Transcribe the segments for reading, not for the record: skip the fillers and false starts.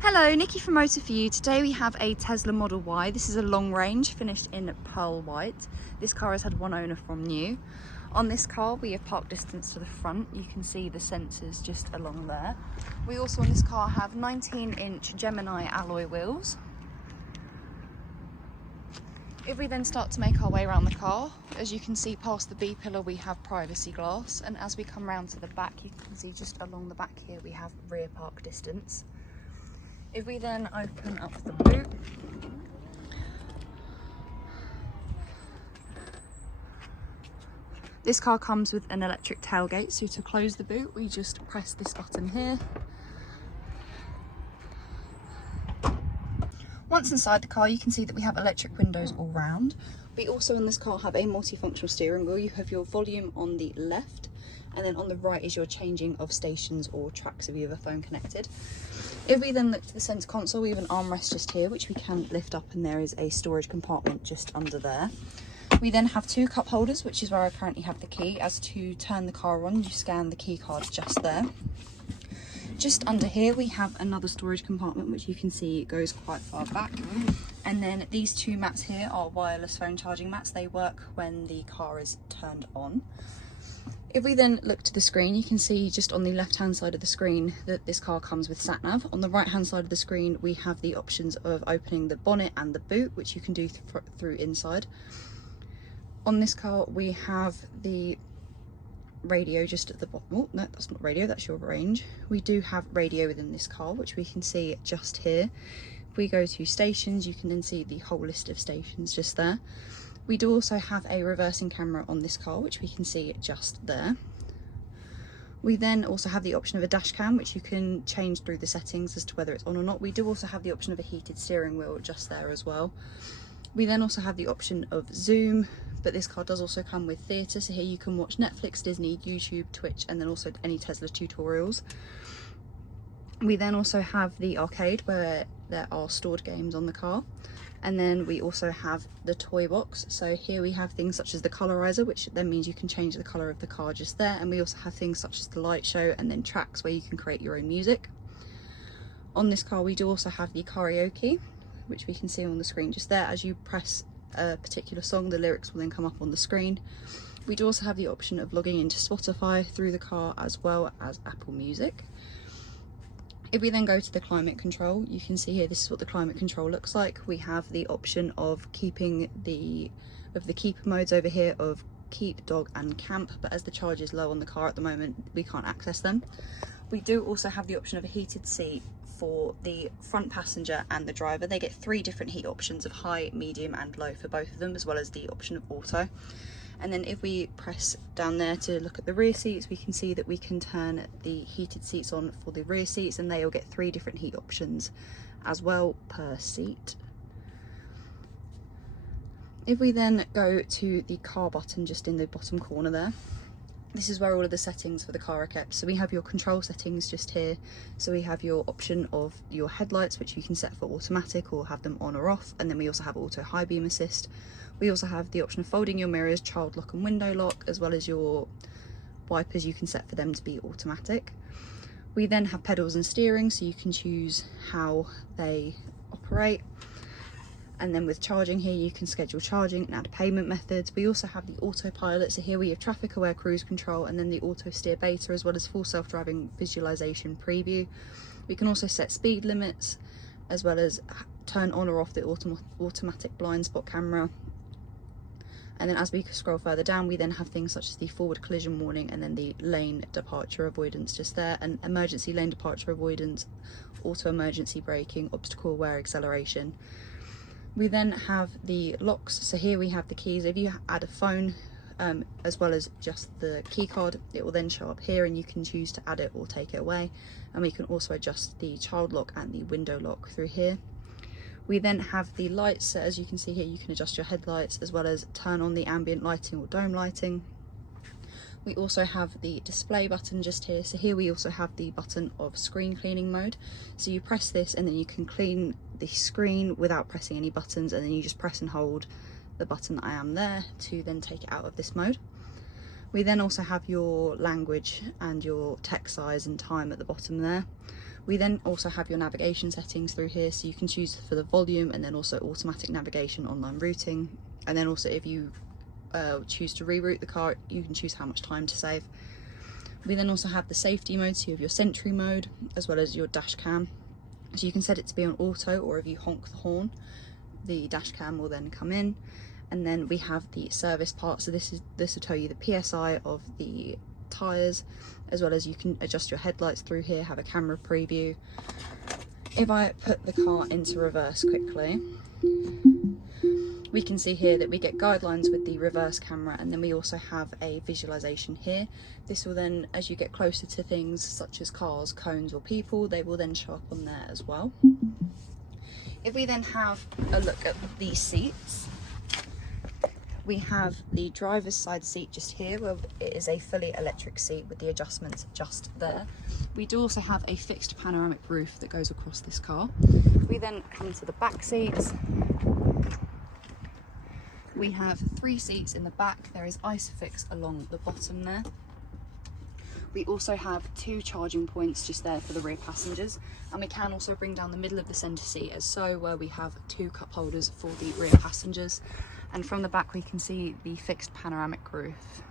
Hello, Nikki from Motor For You. Today we have a Tesla Model Y. This is a long range finished in pearl white. This car has had one owner from new. On this car we have park distance to the front. You can see the sensors just along there. We also on this car have 19-inch Gemini alloy wheels. If we then start to make our way around the car, as you can see past the B pillar we have privacy glass, and as we come round to the back you can see just along the back here we have rear park distance. If we then open up the boot, this car comes with an electric tailgate, so to close the boot we just press this button here. Once inside the car you can see that we have electric windows all round. We also in this car have a multifunctional steering wheel. You have your volume on the left, and then on the right is your changing of stations or tracks if you have a phone connected. If we then look to the centre console, we have an armrest just here which we can lift up, and there is a storage compartment just under there. We then have two cup holders, which is where I currently have the key. As to turn the car on, you scan the key card just there. Just under here we have another storage compartment which you can see goes quite far back. And then these two mats here are wireless phone charging mats. They work when the car is turned on. If we then look to the screen, you can see just on the left hand side of the screen that this car comes with sat nav. On the right hand side of the screen we have the options of opening the bonnet and the boot, which you can do through inside. On this car we have the radio just at the bottom. Oh no, that's not radio, that's your range. We do have radio within this car which we can see just here. If we go to stations you can then see the whole list of stations just there. We do also have a reversing camera on this car which we can see just there. We then also have the option of a dash cam which you can change through the settings as to whether it's on or not. We do also have the option of a heated steering wheel just there as well. We then also have the option of zoom, but this car does also come with theatre, so here you can watch Netflix, Disney, YouTube, Twitch, and then also any Tesla tutorials. We then also have the arcade where there are stored games on the car. And then we also have the toy box. So here we have things such as the colorizer, which then means you can change the colour of the car just there. And we also have things such as the light show and then tracks where you can create your own music. On this car we do also have the karaoke, which we can see on the screen just there. As you press a particular song, the lyrics will then come up on the screen. We do also have the option of logging into Spotify through the car as well as Apple Music. If we then go to the climate control, you can see here this is what the climate control looks like. We have the option of keeping the keeper modes over here of keep, dog and camp, but as the charge is low on the car at the moment we can't access them. We do also have the option of a heated seat for the front passenger and the driver. They get 3 different heat options of high, medium and low for both of them, as well as the option of auto. And then if we press down there to look at the rear seats, we can see that we can turn the heated seats on for the rear seats, and they will get 3 different heat options as well per seat. If we then go to the car button just in the bottom corner there, this is where all of the settings for the car are kept. So we have your control settings just here. So we have your option of your headlights, which you can set for automatic or have them on or off. And then we also have auto high beam assist. We also have the option of folding your mirrors, child lock and window lock, as well as your wipers you can set for them to be automatic. We then have pedals and steering, so you can choose how they operate. And then with charging here you can schedule charging and add payment methods. We also have the autopilot, so here we have traffic aware cruise control and then the auto steer beta, as well as full self-driving visualization preview. We can also set speed limits, as well as turn on or off the automatic blind spot camera. And then as we scroll further down we then have things such as the forward collision warning and then the lane departure avoidance just there, and emergency lane departure avoidance, auto emergency braking, obstacle aware acceleration. We then have the locks, so here we have the keys. If you add a phone as well as just the key card, it will then show up here and you can choose to add it or take it away. And we can also adjust the child lock and the window lock through here. We then have the lights, so as you can see here you can adjust your headlights as well as turn on the ambient lighting or dome lighting. We also have the display button just here, so here we also have the button of screen cleaning mode. So you press this and then you can clean the screen without pressing any buttons, and then you just press and hold the button that I am there to then take it out of this mode. We then also have your language and your text size and time at the bottom there. We then also have your navigation settings through here, so you can choose for the volume and then also automatic navigation, online routing, and then also if you choose to reroute the car, you can choose how much time to save. We then also have the safety mode, so you have your sentry mode as well as your dash cam. So you can set it to be on auto, or if you honk the horn, the dash cam will then come in. And then we have the service part, so this will tell you the PSI of the tyres, as well as you can adjust your headlights through here, have a camera preview. If I put the car into reverse quickly, we can see here that we get guidelines with the reverse camera, and then we also have a visualization here. This will then, as you get closer to things such as cars, cones or people, they will then show up on there as well. If we then have a look at the seats, we have the driver's side seat just here, where it is a fully electric seat with the adjustments just there. We do also have a fixed panoramic roof that goes across this car. We then come to the back seats. We have 3 seats in the back. There is ISOFIX along the bottom there. We also have 2 charging points just there for the rear passengers, and we can also bring down the middle of the centre seat as so, where we have 2 cup holders for the rear passengers. And from the back we can see the fixed panoramic roof.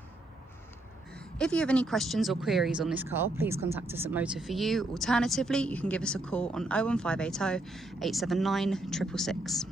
If you have any questions or queries on this car, please contact us at Motor For You. Alternatively, you can give us a call on 01580 879 666.